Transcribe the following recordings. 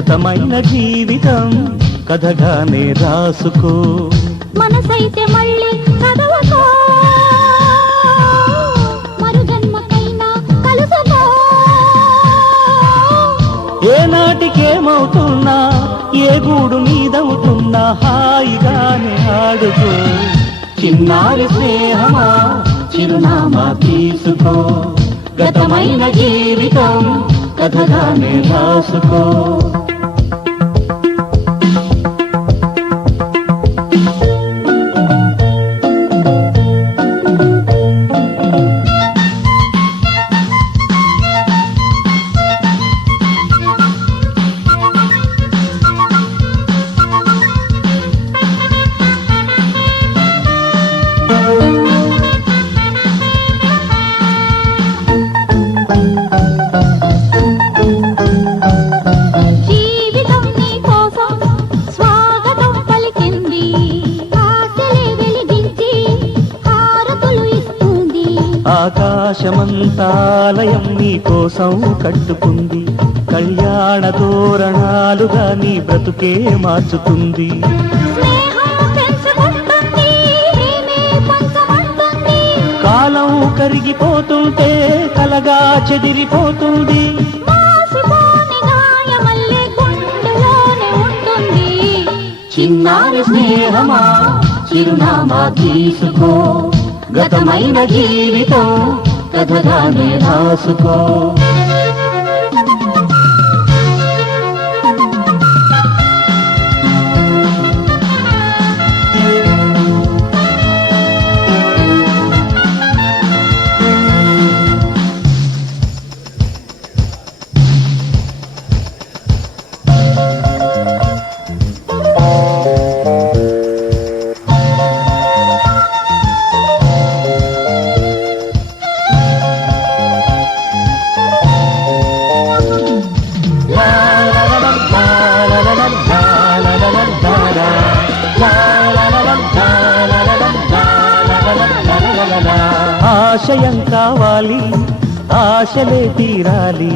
గతమైన జీవితం కథగానే రాసుకో. మనసైతే మళ్ళీ చదవకో, మరు జన్మకైనా కలుసుకో. ఏనాటికేమవుతున్నా ఏ గూడు మీదవుతున్నా హాయిగానే ఆడుకో. చిన్నారి స్నేహమా చిరునామా తీసుకో. గతమైన జీవితం కథగానే రాసుకో. ఆకాశమంతాలయం నీ కోసం కట్టుకుంది. కళ్యాణ తోరణాలుగా నీ బ్రతుకే మార్చుతుంది. కాలం కరిగిపోతుంటే కలగా చెదిరిపోతుంది. చిన్నారి స్నేహమా చిరునామా తీసుకో. గతమైన జీవితం కథగానే రాసుకో. ఆశయం కావాలి ఆశలే తీరాలి.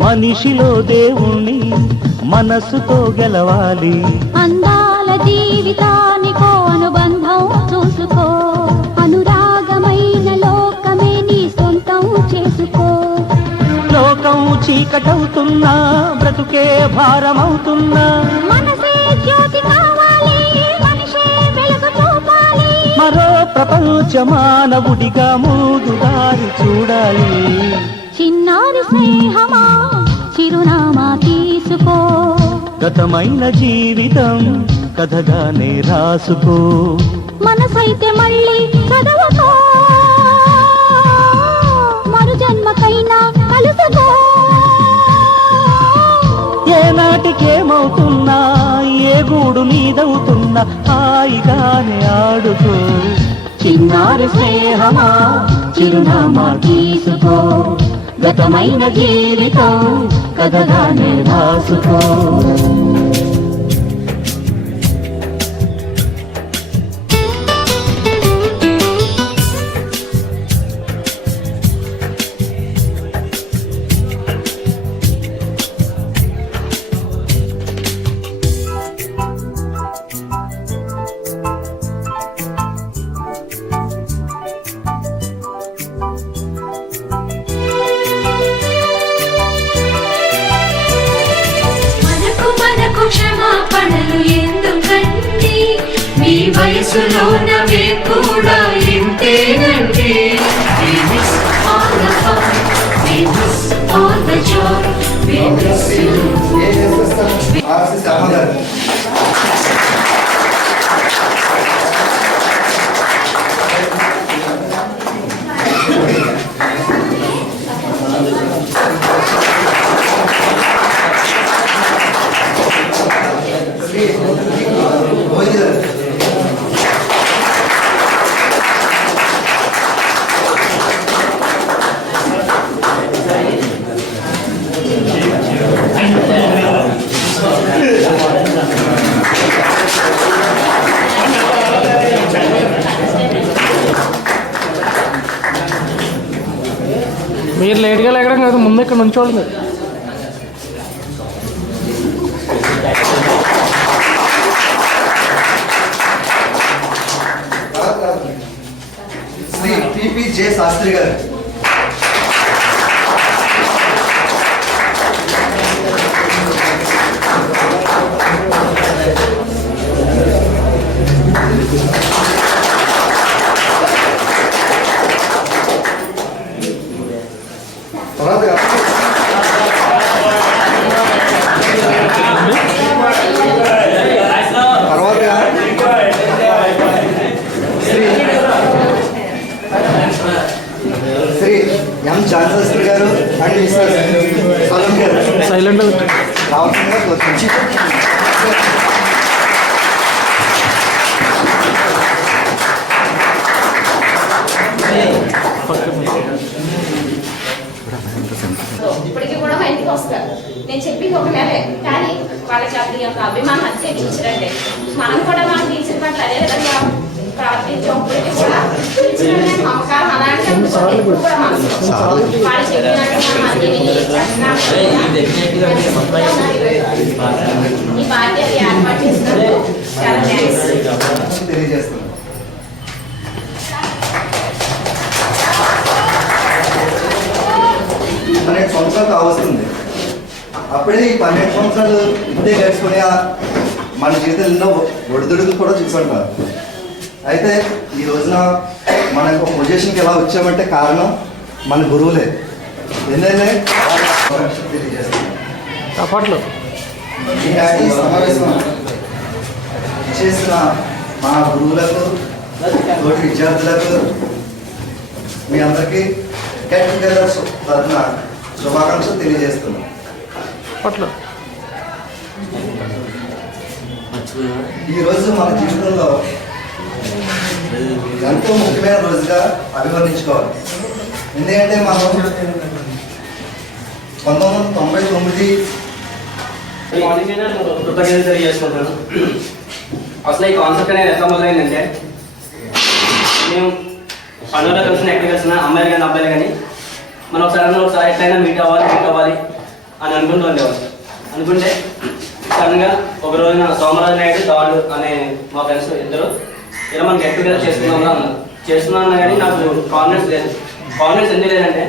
మనిషిలో దేవుణ్ణి మనసుతో గెలవాలి. అందాల జీవితానికో అనుబంధం చూసుకో. అనురాగమైన లోకమే నీ సొంతం చేసుకో. లోకం చీకటవుతున్నా బ్రతుకే భారమవుతున్నా మనసే జ్యోతి కావాలి, మనిషే వెలుగు చూపాలి. మరో ప్రపంచ మానవుడిగా ముందు దారి చూడాలి. చిన్నారి స్నేహమా చిరునామా తీసుకో. గతమైన జీవితం కథగానే రాసుకో. మనసైతే మళ్ళీ చదవకో, మరు జన్మకైనా కలుసుకో. ఏనాటికేమవుతున్నా ఏ గూడు నీదవుతున్నా హాయిగానే ఆడుకో. చిన్నారి స్నేహమా చిరునామా తీసుకో. గతమైన జీవితం కథగానే రాసుకో. క్షమాపణలు ఎందుకండి, మీ వయసులోనవే కూడా ఇంతేనండి. We miss all the fun, we miss all the joy, we miss you. మీరు లేట్గా లేకడం కాదు, ముందు ఇక్కడ నుంచోండి. జె శాస్త్రి గారు. శ్రీ ఎం శాస్త్రి గారు అండ్ మిస్టర్ సలం గారు సైలెంట్ రావాల్సిందిగా కోరుతున్నాను. ఇప్పటికీ కూడా మా ఇంటికి వస్తారు. నేను చెప్పింది ఒక నెలే, కానీ వాళ్ళకి అది ఒక అభిమానం అంతే టీచర్ అంటే. మనం కూడా మన టీచర్ పట్ల అదే విధంగా ప్రార్థించినప్పటికీ కూడా టీచర్ అనే మమకారం అలాంటి కూడా మనసు వాళ్ళు చెప్పినట్టు ఈ బాధ్యత ఏర్పాటు చేస్తున్నారు. చాలా థ్యాంక్స్ తెలియజేస్తున్నాను. పన్నెండు సంవత్సరాలు కావస్తుంది. అప్పుడే ఈ 12 సంవత్సరాలు ఇంతే గడిచిపోయి మన జీవితంలో ఎన్నో ఒడిదుడుకులు కూడా చూసుకుంటారు. అయితే ఈ రోజున మన యొక్క పొజిషన్కి ఎలా వచ్చామంటే కారణం మన గురువులే. ఎందుకంటే తెలియజేస్తున్నాను. అప్పట్లో ఈనాటి సమావేశం చేసిన మా గురువులకు, తోటి విద్యార్థులకు, మీ అందరికీ గెట్ టుగెదర్ తరఫున శుభాకాంక్షలు తెలియజేస్తున్నాం. అప్పట్లో ఈరోజు మన జీవితంలో ఎంతో ముఖ్యమైన రోజుగా అభివర్ణించుకోవాలి. ఎందుకంటే మనం 1999 కృతజ్ఞతలు తెలియజేసుకుంటాను. అసలు ఈ కాన్సెప్ట్ అనేది ఎట్లా మొదలైందంటే, మేము పనుల్లో కలిసిన ఎక్కడ కలిసిన అమ్మాయిలు కానీ అబ్బాయిలు కానీ మనం ఒకసారి ఎట్లయినా మీట్ అవ్వాలి అని అనుకుంటూ ఉండేవాళ్ళు. అనుకుంటే సడన్గా ఒక రోజున సోమరాజు నాయుడు దాడు అనే మా ఫ్రెండ్స్ ఇద్దరు ఇలా మనం గెట్ టుగెదర్ చేస్తున్నాం కానీ నాకు కాన్ఫిడెన్స్ లేదు. కాన్ఫిడెన్స్ ఎందుకు లేదంటే,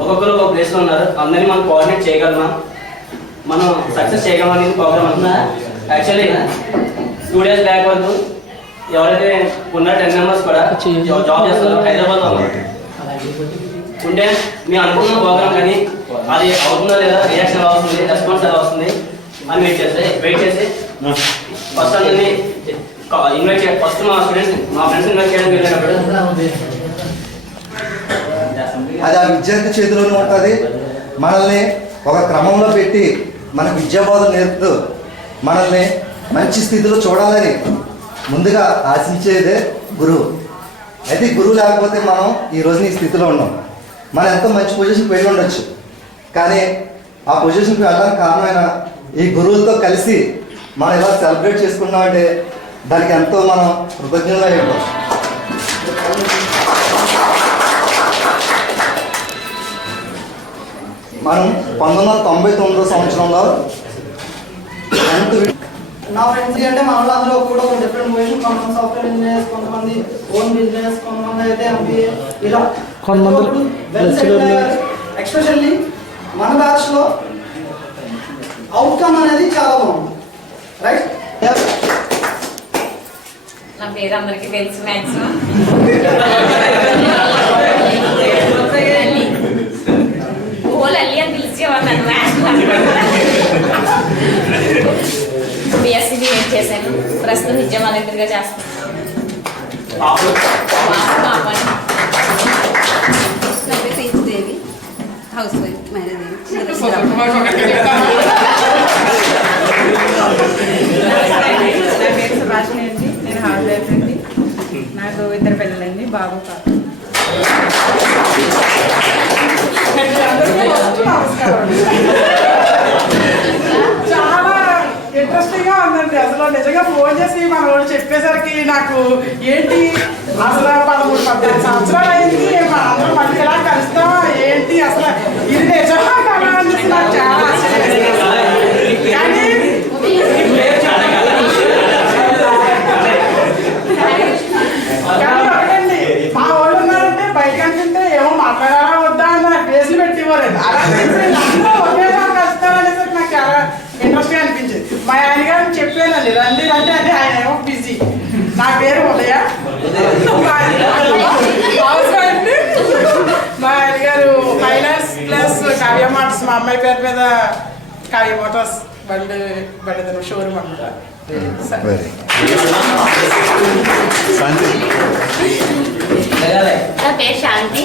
ఒక్కొక్కరు ఒక ప్లేస్లో ఉన్నారు, అందరినీ మనం కోఆర్డినేట్ చేయగలమా, మనం సక్సెస్ చేయగలమనేది ప్రోగ్రామ్ అంటున్నా. యాక్చువల్లీ 2 days బ్యాక్ వరకు ఎవరైతే ఉన్న 10 members కూడా జాబ్ చేస్తున్నారు హైదరాబాద్లో ఉంటే మేము అనుకున్న ప్రోగ్రామ్ కానీ అది అవుతుందా లేదా, రియాక్షన్ ఎలా వస్తుంది, రెస్పాన్స్ ఎలా వస్తుంది అని వెయిట్ చేసి ఫస్ట్ అందరినీ ఫస్ట్ మా ఫ్రెండ్స్ ఇన్వైట్ చేయడానికి వెళ్ళినప్పుడు అది ఆ విద్యార్థి చేతిలోనే ఉంటుంది. మనల్ని ఒక క్రమంలో పెట్టి మన విద్యాబోధన నేర్పుతూ మనల్ని మంచి స్థితిలో చూడాలని ముందుగా ఆశించేదే గురువు. అయితే గురువు లేకపోతే మనం ఈరోజు ఈ స్థితిలో ఉన్నాం. మనం ఎంతో మంచి పొజిషన్కి వెళ్ళి ఉండొచ్చు, కానీ ఆ పొజిషన్కి వెళ్ళడానికి కారణమైన ఈ గురువులతో కలిసి మనం ఇలా సెలబ్రేట్ చేసుకున్నామంటే దానికి ఎంతో మనం కృతజ్ఞతగా ఉంటాం. మనం 1999 సంవత్సరంలో నా ఫ్రెండ్స్ అంటే మనలో అందులో కూడా ఒక డిఫరెంట్ పొజిషన్, కొంతమంది సాఫ్ట్వేర్ ఇంజనీర్స్, కొంతమంది ఓన్ బిజినెస్, కొంతమంది అయితే ఎంబీఏ, ఇలా కొంతమంది ఎస్పెషల్లీ మన బ్యాచ్లో అవుట్కమ్ అనేది చాలా బాగుంది. రైట్, నా పేరు అందరికీ తెలుసు. మ్యాక్సిమం అల్లి అని పిలిచేవాళ్ళు నన్ను. బిఎస్సీ బిఎడ్ చేశాను, ప్రస్తుతం విద్యా వాలంటీర్గా చేస్తాను. దేవి హౌస్ వైఫ్, మ్యారేజ్ నా పేరు సుభాషిణి అండి, నేను హౌస్ వైఫ్ అండి. నాకు 2 పిల్లలండి, బాబు పాప. చాలా ఇంట్రెస్టింగ్ గా ఉందండి. అసలు నిజంగా ఫోన్ చేసి మన వాళ్ళు చెప్పేసరికి నాకు ఏంటి అసలు 13-14 సంవత్సరాలు అయింది, అందరూ మళ్ళీ ఇలా కలుస్తామా ఏంటి, అసలు ఇది నిజమా కదా అని నాకు చాలా ఆశ్చర్యం. కానీ ఒకటండి, మా వాళ్ళు ఉన్నారంటే బయట ఏమో మాట్లాడారా వద్దా అని నాకు ఫేస్లు పెట్టివ్వలేదు. అలా అందరూ ఒకేసారి కలుస్తారనేసరికి నాకు చాలా ఇంట్రెస్ట్గా అనిపించింది. మా ఆయన గారిని చెప్పానండి రండి రండి అంటే ఆయన ఏమో బిజీ. నా పేరు ఉదయ, మా ఆయన గారు ఫైనాన్స్ ప్లస్ కావ్య మోటార్స్, మా అమ్మాయి పేరు మీద కావ్య మోటార్స్ బండి షోరూమ్ అన్నమాట. నా పేరు శాంతి.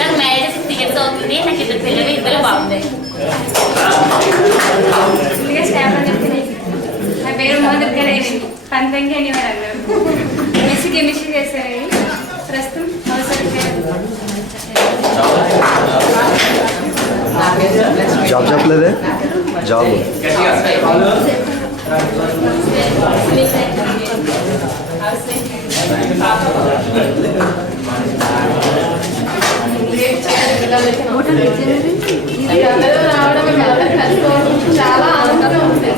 నాకు మ్యారేజ్ 6 years అవుతుంది. నాకు 2 పిల్లలు, 2 బాగుంది. నా పేరు మోదర్ గారు, పంతంగి అని వారు అన్నారు. కెమిస్ట్రీ చేశారు. ప్రస్తుతం జాబ్ చెప్పలేదే జాబ్ చాలా ఆనందంగా ఉంది.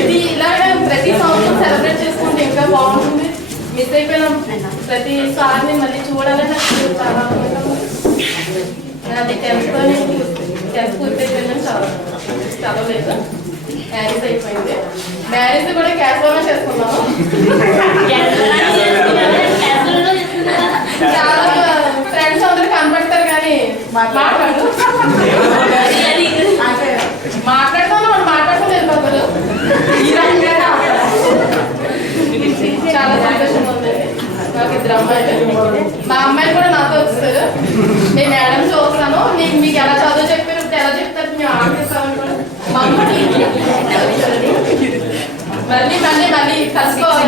ఇది ఇలాగ ప్రతి సంవత్సరం సెలబ్రేట్ చేసుకుంటే ఇంకా బాగుంటుంది. మిస్ అయిపోయినాం ప్రతిసారిని మళ్ళీ చూడాలని నాకు చాలా ఆనందంగా ఉంది. నాది 10th పూర్తయిపోయిందని చదవలేదు. మ్యారేజ్ అయిపోయింది. మ్యారేజ్ కూడా క్యాష్లోనే చేసుకున్నాము. చాలా ఫ్రెండ్స్ అందరూ కనబడతారు కానీ మాట్లాడతాం వాళ్ళు మాట్లాడుతూ వెళ్ళిపోతారు. చాలా సంతోషంగా ఉంది. నాకు 2 అమ్మాయిలు. మా అమ్మాయిలు కూడా నాతో వస్తారు. నేను మేడం చూస్తాను, నేను మీకు ఎలా చదువు చెప్పారు ఎలా చెప్తారు మేము ఆడిస్తామని కూడా మా అమ్మ మళ్ళీ మళ్ళీ మళ్ళీ కలుసుకోవాలి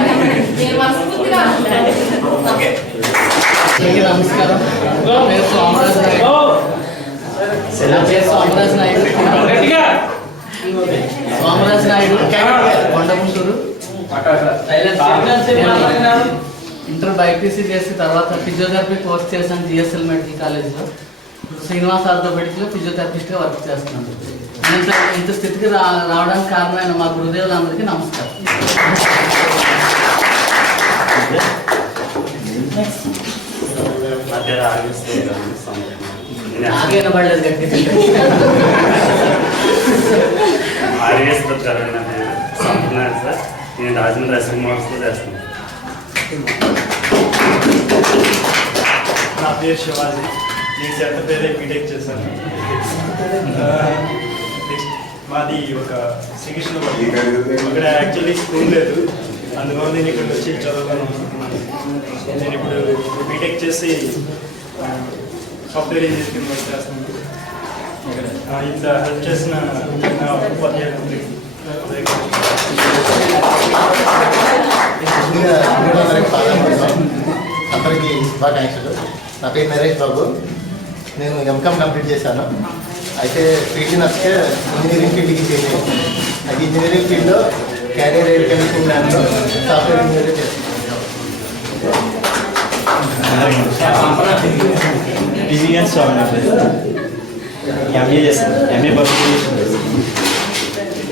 నేను మనస్ఫూర్తిగా నమస్కారం. సోమరాజు నాయుడు కొండపుంటూరు. ఇంటర్ బైపీసీ చేసి తర్వాత ఫిజియోథెరపీ కోర్స్ చేశాను జిఎస్ఎల్ మెడికల్ కాలేజ్లో. శ్రీనివాస్ ఆర్థోపెడిక్లో ఫిజియోథెరపిస్ట్గా వర్క్ చేస్తున్నాను. ఇంత స్థితికి రావడానికి కారణమైన మా గురుదేవులందరికీ నమస్కారం. ఆగేనబడలేదు గట్టి సార్. నేను రాజమండ్రి రెసిడెంట్ మోడల్స్లో చేస్తున్నాను. నా పేరు శివాజీ. నేను చెత్త పేరే బీటెక్ చేశాను. మాది ఒక శ్రీకృష్ణ అక్కడ యాక్చువల్లీ స్కూల్ లేదు, అందువల్ల నేను ఇక్కడికి వచ్చి చదువుకొని అనుకుంటున్నాను. నేను ఇప్పుడు బీటెక్ చేసి సాఫ్ట్వేర్ ఇంజనీరింగ్ వర్క్ చేస్తున్నాను. ఇంత హెల్ప్ చేసిన నా ఉపాధ్యాయులు అందరికీ శుభాకాంక్షలు. నా పేరు నరేష్ బాబు. నేను ఎంకామ్ కంప్లీట్ చేశాను. అయితే ఫీల్డ్ నచ్చకే ఇంజనీరింగ్ ఫీల్డ్కి చేయాలి. అది ఇంజనీరింగ్ ఫీల్డ్లో క్యారియర్ ఎయిర్ కండిషన్ ల్యాబ్లో సాఫ్ట్వేర్ ఇంజనీరింగ్ చేస్తున్నాను. బిజినెస్ ఎంఏ చేస్తాను. ఎంఏ పబ్లిక్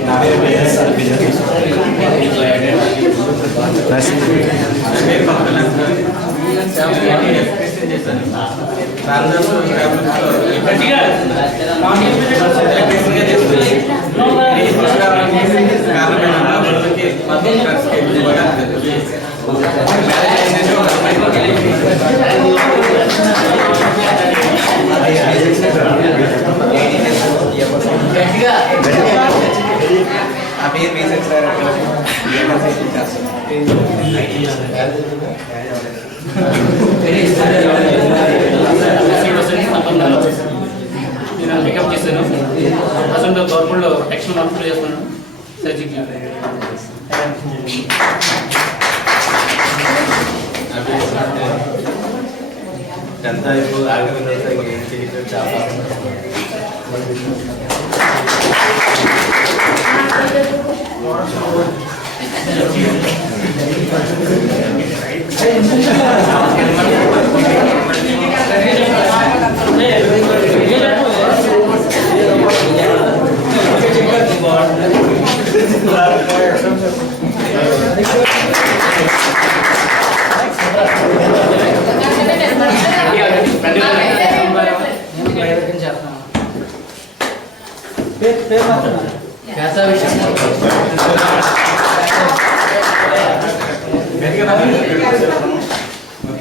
నా పేరు బిజినెస్ నేను పికప్ చేశాను. అసలు గవర్నమెంట్లో టెక్స్టైల్ వర్క్ చేస్తున్నాను. సర్జికల్ ఎంత ఇప్పుడు చాలా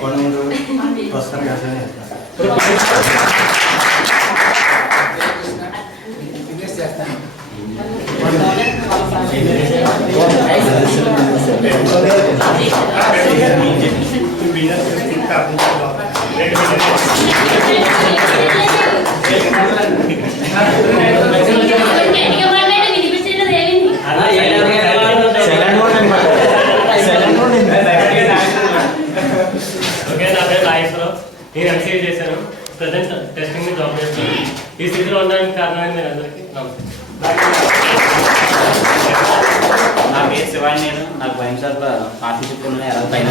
కొనుగోలు ప్రస్తుతానికి వ్యవసాయం చేస్తాను. నేను ఎంసీఏ చేశాను. ప్రజెంట్ టెస్టింగ్ జాబ్ చేస్తాను. ఈ స్థితిలో ఉండడానికి కారణం మీరు అందరికీ నా పేరు శివాని. నేను నాకు భయం సార్ పార్ట్నర్షిప్ ఉన్నాయి ఎలా పైన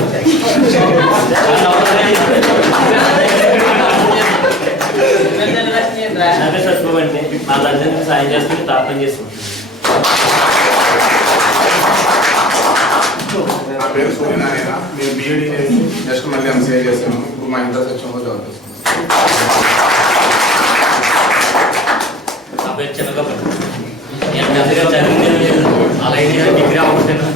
అదే చదువుకోండి మా లంచ్ సాయం చేసుకుని ప్రార్థన చేసుకుంటాను. నా పేరు సూర్యనారాయణ. నేను బీఈడీ చేసి జస్ట్ మళ్ళీ ఎంసీఏ చేశాను. ఇప్పుడు మా ఇంటర్ సెక్షన్లో జాబ్ చేస్తున్నాను. నా పేరు చిన్నగప్ప. నేను పెద్దగా చదివింది అలాగే డిగ్రీ అవ్వట్లేదు.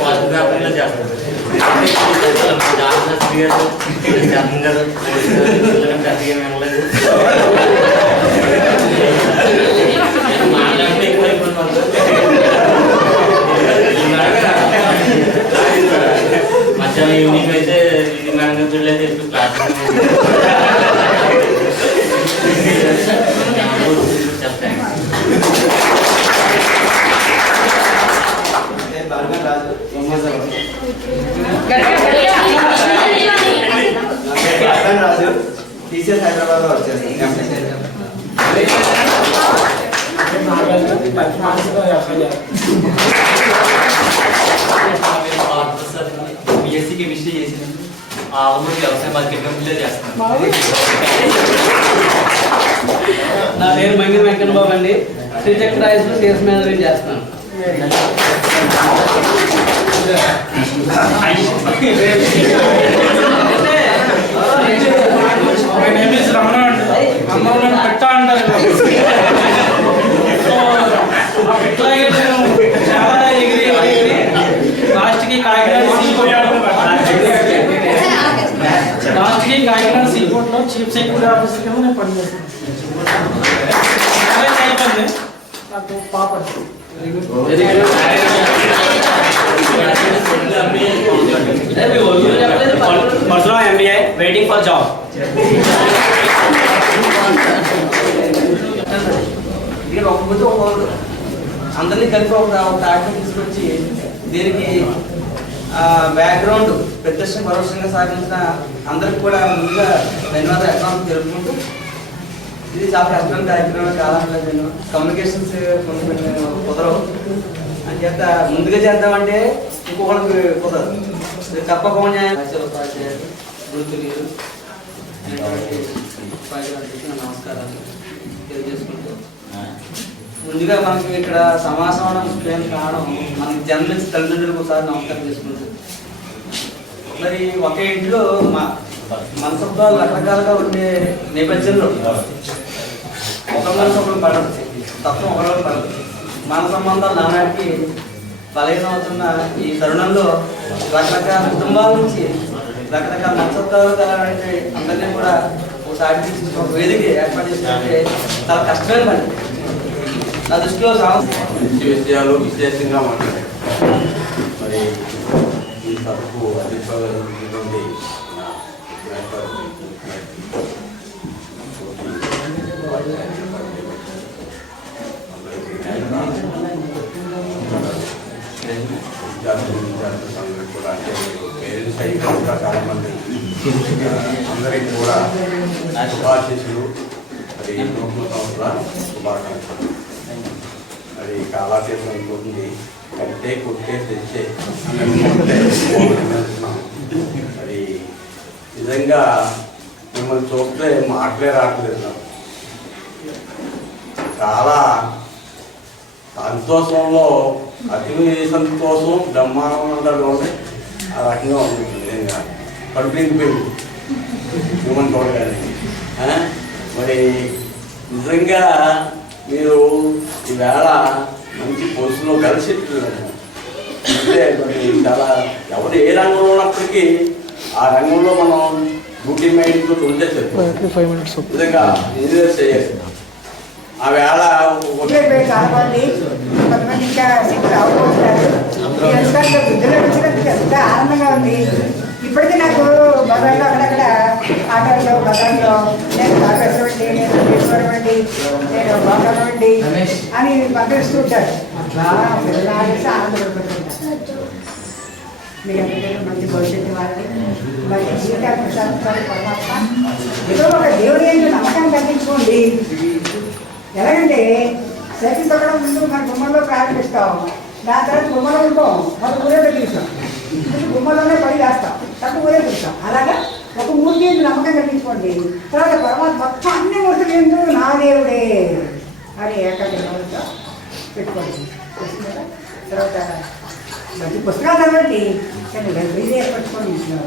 ఫాస్ట్ వ్యాపారంలో చేస్తాను. పెద్దగా వెళ్ళలేదు. మధ్యాహ్నం ఈవినింగ్ అయితే ఇది మేడం చూడలేదు క్లాస్ చెప్తాను. రాజు టీచర్ హైదరాబాద్లో వచ్చేస్తాను. బిఎస్సీ కెమిస్ట్రీ చేసిన ఆల్మోస్ట్ వ్యవసాయ మార్కెట్ కంపెనీలో చేస్తాను. నా పేరు మంగిరి వెంకన్న బాబు అండి. శ్రీచక్ర రైస్లో సేల్స్ మేనేజర్ చేస్తాను. పెట్టా అంటారు. లాస్ట్కి కాకినాడ సీపోర్ట్లో చీఫ్ సెక్యూరిటీ ఆఫీసర్గా నేను పనిచేస్తాను. నాకు పాప Personal MBA, waiting for job. ఒక్కొక్కటి ఒక్కొక్కరు అందరినీ కలిపి ఒక టార్గెట్ తీసుకొచ్చి దీనికి బ్యాక్గ్రౌండ్ ప్రత్యక్ష పరోక్షంగా సాగించిన అందరికి కూడా ముందుగా ధన్యవాదాలు అకౌంట్ జరుపుకుంటూ ఇది చాలా కష్టమైన కార్యక్రమం. కాలంలో నేను కమ్యూనికేషన్స్ కుదరవు అని చేత ముందుగా చేద్దామంటే ఇంకొకరికి కుదరదు. తప్పకుండా గురుతులు నమస్కారాలు తెలియజేసుకుంటూ ముందుగా మనకి ఇక్కడ సమాసనం ముఖ్యమైన కారణం మనకి జన్మించిన తల్లిదండ్రులకు ఒకసారి నమస్కారం చేసుకుంటాం. మరి ఒక ఇంట్లో మనసత్వాలు రకరకాలుగా ఉండే నేపథ్యంలో ఒకరి మనసు ఒకరు పడదు, తత్వం ఒకరు పడదు. మన సంబంధాలు నానాటికి బలహీనం అవుతున్న ఈ తరుణంలో రకరకాల కుటుంబాల నుంచి రకరకాల మనసత్వాలు కలవాలంటే అందరినీ కూడా ఒకసారి తీసుకుని ఒక వేదిక ఏర్పాటు చేసినట్టే చాలా కష్టమైన పని. నా దృష్టిలో విషయాలు విశేషంగా మాట్లాడారు. మరి ఈ సభకు అధికారులు విద్యార్థులందరికీ కూడా అంటే పేరెంట్స్ అయితే కూడా చాలామంది అందరికీ కూడా శుభాశీస్సులు. మరి నూతన సంవత్సర శుభాకాంక్షలు. మరి కాలాతీతం అయిపోతుంది. కట్టే కొట్టే తెచ్చే మరి నిజంగా మిమ్మల్ని చూస్తే మాటలే రావట్లేదు. చాలా సంతోషంలో అతి సంతోషం బ్రహ్మాండంలో ఆ రకంగా ఉంది. నిజంగా కడుపునికి పెరుగు మిమ్మల్ని చూడగానే. మరి నిజంగా మీరు ఈవేళ మంచి పోస్టులో కలిసి అంటే మరి చాలా ఎవరు ఏ రంగంలో ఉన్నప్పటికీ ఆ రంగంలో మనం డ్యూటీ మైండ్తో ఉంటే విధంగా ఇంజనీర్ చేయాలి. ఆ వేళ కొంతమంది ఇంకా శక్తి అవ్వబోతున్నారు. విద్యలో వచ్చినందుకు ఎంత ఆనందంగా ఉంది. ఇప్పటికీ నాకు బజార్లో అక్కడక్కడ ఆటోల్లో బజార్లో నేను తాగేటువంటి నేను తీసుకోవడం నేను బాగోవండి అని పంపిస్తూ ఉంటారు. అట్లా పిల్లలాగేసి ఆనందపడిపోతుంటారు. మీ అందరికీ మంచి భవిష్యత్తు వాళ్ళని మంచి జీవితాలు ప్రశాంతాలు పరమాత్మ ఏదో ఒక దేవుడి ఏంటో నమ్మకాన్ని కల్పించుకోండి. ఎలాగంటే సైకిల్ తొక్కడం ముందు మన గుమ్మల్లో ప్రారంభిస్తాం, దాని తర్వాత గుమ్మలో ఉంటాం, మన ఊరే తీస్తాం, గుమ్మలోనే పడి వేస్తాం, తక్కువ ఊరే తీస్తాం. అలాగా ఒక మూర్తి నమ్మకం కలిగించుకోండి. తర్వాత పరమాత్మ మొత్తం అన్ని మూర్తులు ఎందుకు నా దేవుడే అని ఏకాగ్రత పెట్టుకోండి. తర్వాత మంచి పుస్తకాలు చదవండి, కానీ లైబ్రరీ ఏర్పరచుకోండి. ఇంట్లో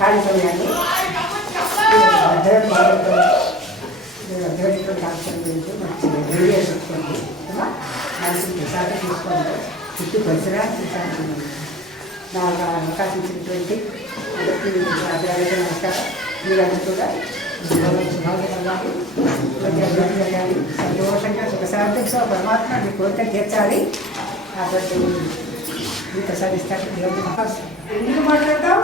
ఖాళీ సమయాన్ని అధ్యాత్మిక కాన్సెప్ట్ గురించి మంచి లైబ్రరీ ఏర్పరచుకోండి. మంచి ప్రసాదం తీసుకోండి. చుట్టూ పరిసరాలు ప్రసాదించండి. నాకు అవకాశం ఇచ్చినటువంటి అధ్యాయులకు నమస్కారం. మీరందరూ కూడా శుభాలు కలగాలి, మంచి అభివృద్ధి జరగాలి, సంతోషంగా సుఖశాంతితో పరమాత్మ మీ కోరిక తీర్చాలి. కాబట్టి మీరు ప్రసాదిస్తారు. ఎందుకు మాట్లాడతావు?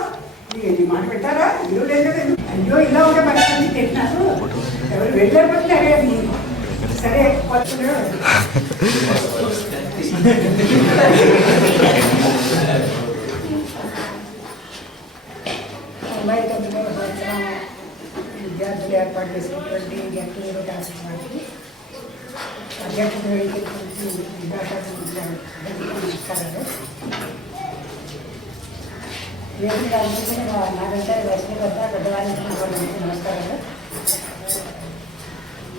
మీరు మాట పెట్టారా? ఇల్లు లేదు. అయ్యో ఇలా ఉంటే మనకి తెలిసినారు. ఎవరు వెళ్ళకపోతే అదే సరే విద్యార్థులు ఏర్పాటు చేసినటువంటి గెట్లు డాన్సెస్ వాటికి అధ్యక్షుడు నమస్కారాలు. నాకంటే వయసు వద్ద పెద్దవారికి నమస్కారాలు.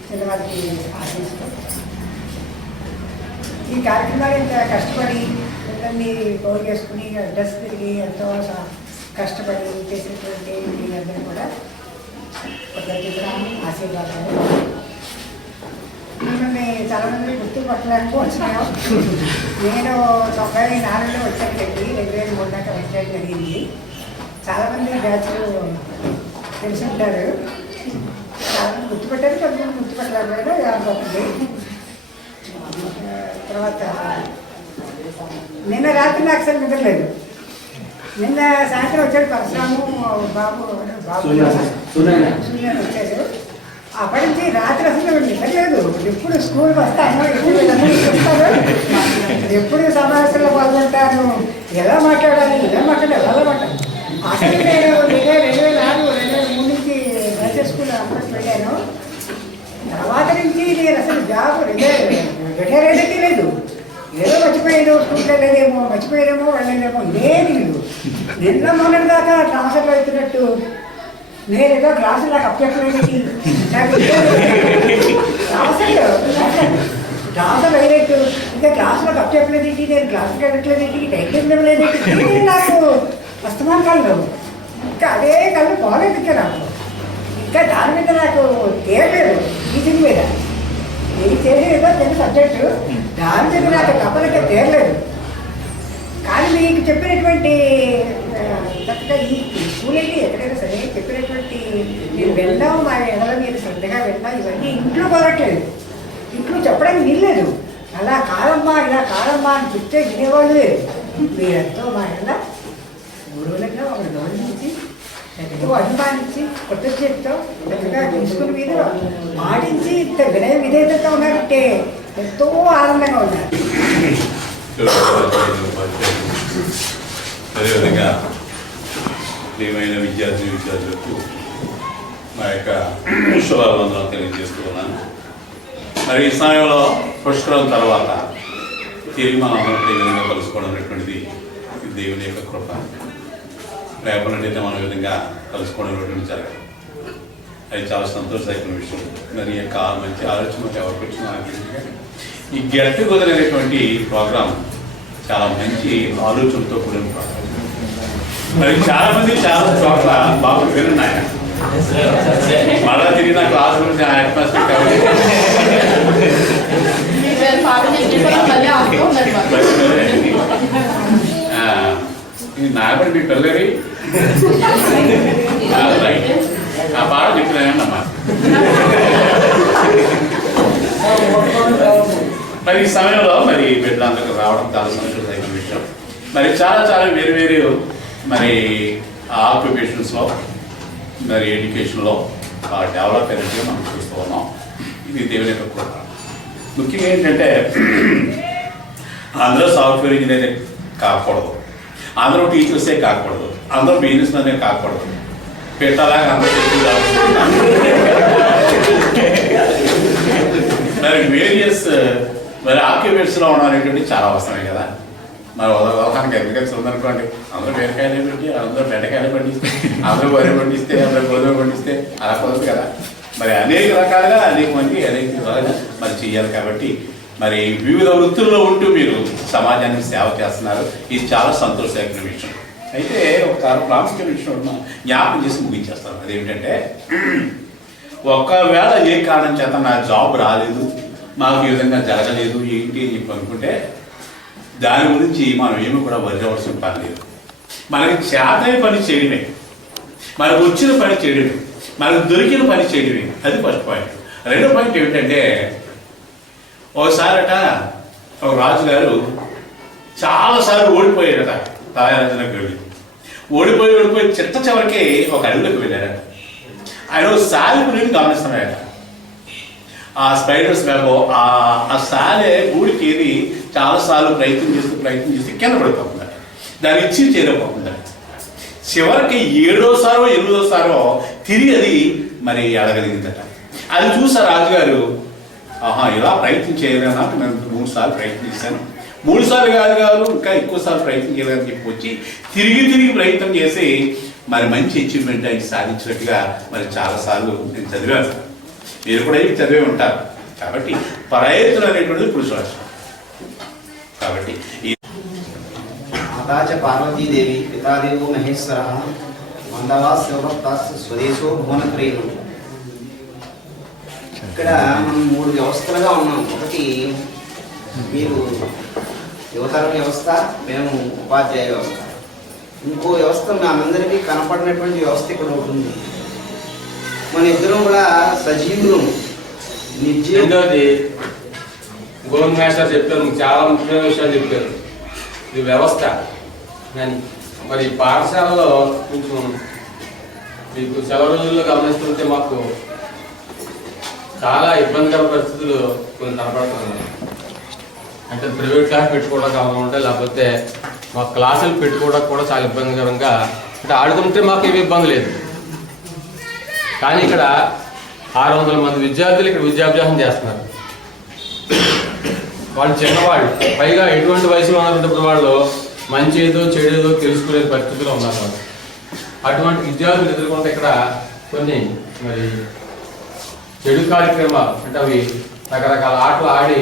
చిన్నవారికి ఆశిస్తూ ఈ కార్యక్రమాలు ఇంత కష్టపడి పిల్లల్ని కవర్ చేసుకుని డ్రెస్ తిరిగి ఎంతో కష్టపడి చేసినటువంటి మీరందరూ కూడా ఆశీర్వాదాలు. మిమ్మల్ని చాలామంది గుర్తుపట్టలేకపోతున్నాను. నేను 94లో వచ్చానండి, 2003 దాకా వచ్చేది జరిగింది. చాలామంది బ్యాచ్లు తెలిసి ఉంటారు. చాలామంది గుర్తుపెట్టారు, కొంతమంది గుర్తుపెట్టలేకపోయారు. అనుకుంటుంది. తర్వాత నిన్న రాత్రి నాకు అసలు నిద్రలేదు. నిన్న సాయంత్రం వచ్చాడు పరశురాము బాబు సూర్యని వచ్చాడు. అప్పటి నుంచి రాత్రి అసలు నిద్రలేదు. ఎప్పుడు స్కూల్కి వస్తాను, ఎప్పుడు చూస్తారు, ఎప్పుడు సమావేశంలో పాల్గొంటాను, ఎలా మాట్లాడాలి, ఎలా మాట్లాడాలి. అసలు నేను 2004, 2003 నుంచి నర్సరీ స్కూల్ అప్పటికి వెళ్ళాను. తర్వాత నుంచి నేను అసలు జాబ్ రిటైర్ అయ్యేది లేదు. ఏదో మర్చిపోయాను, స్కూల్లో లేదేమో, మర్చిపోయేదేమో, వెళ్ళలేదేమో, ఇదేది లేదు. నిన్న మొన్నటి దాకా ట్రాన్స్ఫర్లు అవుతున్నట్టు నేను ఏదో క్లాసులు నాకు అప్పచెప్పలేదేంటి, ట్రాన్స్ఫర్ అయ్యేట్టు ఇంకా క్లాసులకు అప్పచెప్పలేదేంటి, నేను క్లాసుకి వెళ్ళట్లేదేంటి, టైం లేదేంటి, నాకు వస్తున్నాను కళ్ళు. ఇంకా అదే కళ్ళు పోలేదు. ఇంకా నాకు ఇంకా దాని మీద నాకు తేలేదు. టీచింగ్ మీద నేను చేసేదో చిన్న సబ్జెక్టు, దాని మీద నాకు తప్పనిక తేరలేదు. కానీ మీకు చెప్పినటువంటి చక్కగా ఈ స్కూల్ అయితే ఎక్కడైనా సరే చెప్పినటువంటి మీరు వెళ్ళాం, మా ఎడల మీరు శ్రద్ధగా వెళ్ళాం, ఇవన్నీ ఇంట్లో కుదరట్లేదు. ఇంట్లో చెప్పడానికి వీల్లేదు. అలా కాదమ్మా, ఇలా కాదమ్మా అని చెప్తే వినేవాళ్ళు లేదు. మీరెంతో మా ఎడల గురువులకి ఒక గౌరవించి ఎంతో అభిమానించి కొత్త చేతితో చక్కగా తెలుసుకుని మీరు పాటించి ఇంత వినయ విధేయతతో ఉన్నారంటే ఎంతో ఆనందంగా ఉన్నారు. అదేవిధంగా ప్రియమైన విద్యార్థులకు మా యొక్క శుభాభివందనాలు తెలియజేస్తూ ఉన్నాను. మరి ఈ సమయంలో పుష్కరం తర్వాత తిరిగి మనం అందరికీ ఈ విధంగా కలుసుకోవడం అనేటువంటిది దేవుని యొక్క కృప. లేకపోతే మనం ఈ విధంగా కలుసుకోవడం అనేటువంటి జరగదు. అది చాలా సంతోషకరమైన విషయం. మరి ఈ యొక్క మంచి ఆలోచన ఎవరికి వచ్చిన ఈ గెట్ టుగెదర్ అనేటువంటి ప్రోగ్రాం చాలా మంచి ఆలోచనతో కూడిన ప్రోగ్రాం. మరి చాలా మంది చాలా చోట్ల బాగా విన్నాయి. మళ్ళా తిరిగి నా క్లాస్ గురించి హెడ్ మాస్టర్ కాబట్టి ఇది నాగపడి మీ పిల్లరి రైట్ ఆ పాట చెప్తున్నానమ్మా. మరి ఈ సమయంలో మరి బిడ్డలందరికీ రావడం చాలా సంతోషమైన విషయం. మరి చాలా చాలా వేరు వేరు మరి ఆక్యుపేషన్స్లో మరి ఎడ్యుకేషన్లో డెవలప్ అయినట్టుగా మనం చూస్తూ ఉన్నాం. ఇది దేవుని యొక్క కృప. ముఖ్యంగా ఏంటంటే అందరూ సాఫ్ట్వేర్ ఇంజనీరే కాకూడదు, అందరూ టీచర్సే కాకూడదు, అందరూ బిజినెస్ మెనే కాకూడదు. పెట్టాలాగా అందరూ మరి వేరియస్ మరి ఆక్యుపేషన్స్లో ఉండడం చాలా అవసరమే కదా. మరి ఉదాహరణకి అగ్రికల్చర్ ఉందనుకోండి, అందరూ బీరకాయలు పెట్టి, అందరూ బెండకాయలు పండిస్తే, అందరూ వరి పండిస్తే, అందరూ గోధుమ పండిస్తే అలా కుదరదు కదా. మరి అనేక రకాలుగా అనేక మంది అనేక విధాలుగా మరి చేయాలి. కాబట్టి మరి వివిధ వృత్తుల్లో ఉంటూ మీరు సమాజానికి సేవ చేస్తున్నారు. ఇది చాలా సంతోషకరమైన విషయం. అయితే ఒక ప్రాముఖ్యమైన విషయం జ్ఞాపకం చేసి ముగించేస్తాను. అదేమిటంటే ఒకవేళ ఏ కారణం చేత నా జాబ్ రాలేదు, మాకు ఈ విధంగా జరగలేదు, ఏంటి అని చెప్పి అనుకుంటే దాని గురించి మనం ఏమి కూడా వదిలేవలసిన పని లేదు. మనకి చేతని పని చేయడమే, మనకు వచ్చిన పని చేయడమే, మనకు దొరికిన పని చేయడమే. అది ఫస్ట్ పాయింట్. రెండో పాయింట్ ఏమిటంటే ఒకసారట ఒక రాజుగారు చాలాసార్లు ఓడిపోయారట తాయారంజనకు వెళ్ళి. ఓడిపోయి చిట్ట చివరికి ఒక అడవిలోకి వెళ్ళారట. ఆయన సాలిపురిని గమనిస్తున్నాయట. ఆ స్పైడర్స్ వెబ్ ఆ సాలే గూడికి చాలాసార్లు ప్రయత్నం చేస్తే కింద పడిపోతుందట. దాన్ని ఇచ్చి చేరకపోతుందట. చివరికి 7వ సారో 8వ సారో తిరిగి అది మరి అడగలిగిందట. అది చూసా రాజుగారు, ఇలా ప్రయత్నం చేయలేనా, నేను 3 సార్లు ప్రయత్నిస్తాను, 3 సార్లు కాదు ఇంకా ఎక్కువ సార్లు ప్రయత్నం చేయాలని చెప్పి వచ్చి తిరిగి ప్రయత్నం చేసి మరి మంచి అచీవ్మెంట్ ఆయన సాధించినట్టుగా మరి చాలాసార్లు నేను చదివాను. మీరు కూడా ఇవి చదివే ఉంటారు. కాబట్టి ప్రయత్నం అనేటువంటిది పురుషలక్షణం. కాబట్టి మాతా చ పార్వతీదేవి పితాదేవో మహేశ్వర మందవా శివభక్త స్వదేశో భువనత్రయం. ఇక్కడ మనం 3 వ్యవస్థలుగా ఉన్నాం. ఒకటి మీరు యువతర వ్యవస్థ, మేము ఉపాధ్యాయ వ్యవస్థ. ఇంకో వ్యవస్థ మనందరికీ కనపడినటువంటి వ్యవస్థ ఇక్కడ ఉంటుంది. మన ఇద్దరం కూడా సజీవులు. రెండోది గోవింద్ మాస్టర్ చెప్పారు, చాలా ముఖ్యమైన విషయాలు చెప్పారు. ఇది వ్యవస్థ అని. మరి పాఠశాలలో కొంచెం మీకు సెలవు రోజుల్లో గమనిస్తుంటే మాకు చాలా ఇబ్బందికర పరిస్థితులు కొన్ని కనపడుతున్నాయి. అంటే ప్రైవేట్ క్లాస్ పెట్టుకోవడం కావాలంటే, లేకపోతే మా క్లాసులు పెట్టుకోవడానికి కూడా చాలా ఇబ్బందికరంగా. అంటే ఆడుకుంటే మాకు ఏమి ఇబ్బంది లేదు, కానీ ఇక్కడ 600 మంది విద్యార్థులు ఇక్కడ విద్యాభ్యాసం చేస్తున్నారు. వాళ్ళు చిన్నవాళ్ళు, పైగా ఎటువంటి వయసులో ఉన్నప్పుడు వాళ్ళు మంచి ఏదో చెడేదో తెలుసుకునే పరిస్థితిలో ఉన్నారు. వాళ్ళు అటువంటి విద్యార్థులు ఎదుర్కొంటే ఇక్కడ కొన్ని మరి చెడు కార్యక్రమాలు, అంటే అవి రకరకాల ఆటలు ఆడి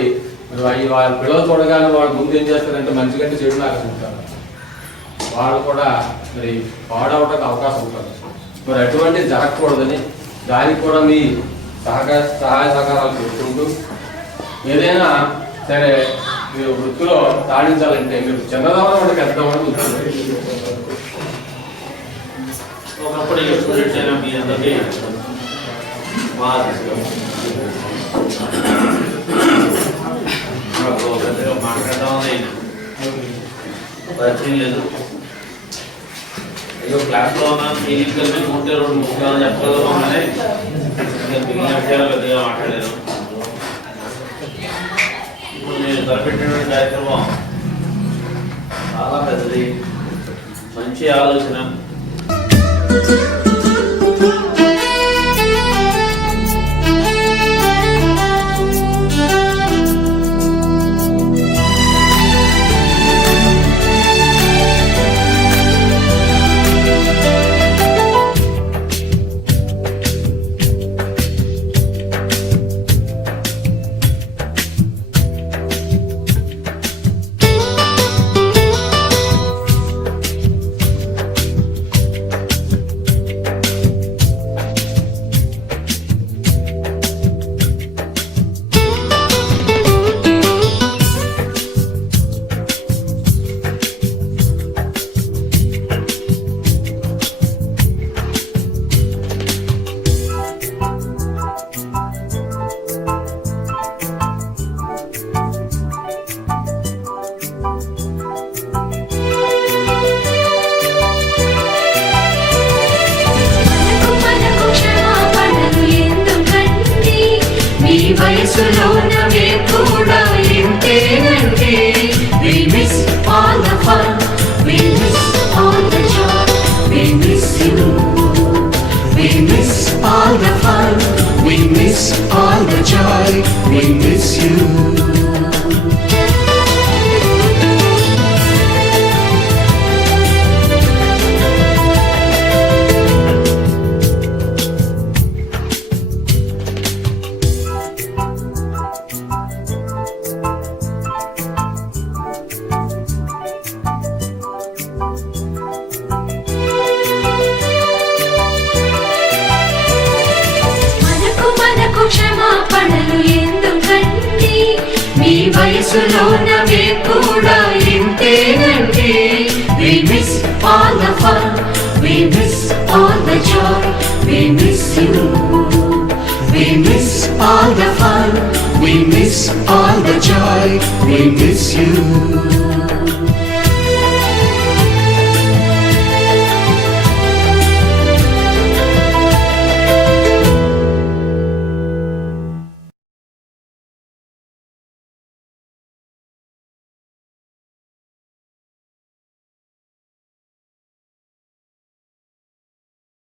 మరి వాళ్ళ పిల్లలు చూడగానే వాళ్ళు ముందు ఏం చేస్తారంటే మంచి కంటే చెడుని ఆకర్షించారు. వాళ్ళు కూడా మరి పాడవడానికి అవకాశం ఉంటుంది. మరి అటువంటి జరగకూడదని దానికి కూడా మీ సహాయ సహకారాలు పెట్టుకుంటూ ఏదైనా సరే మీరు వృత్తిలో సాధించాలంటే మీరు చిన్నదవడం కూడా పెద్దదవడం ఉంటుంది. ఒకప్పుడు స్టూడెంట్స్ అయినా మీ అందరికీ మాట్లాడడం పరిచయం లేదు. ఏదో క్లాస్లో ఉన్నాను, ఫీలింగ్ కలిపి 2 ముఖ్యాలు చెప్పగలమని మిగిలిన విషయాలు పెద్దగా మాట్లాడాను. ఇప్పుడు నేను తలపెట్టినటువంటి కార్యక్రమం చాలా పెద్దది, మంచి ఆలోచన. వయసులోనవే కూడా ఇంతేనండి. We miss all the fun, we miss all the joy, we miss you. We miss all the fun, we miss all the joy, we miss you. మనకు క్షమాపణలు ఎందుకండి, మీ వయసులోనవే కూడా ఇంతేనండి. We miss all the fun, we miss all the joy, we miss you. We miss all the fun, we miss all the joy, we miss you.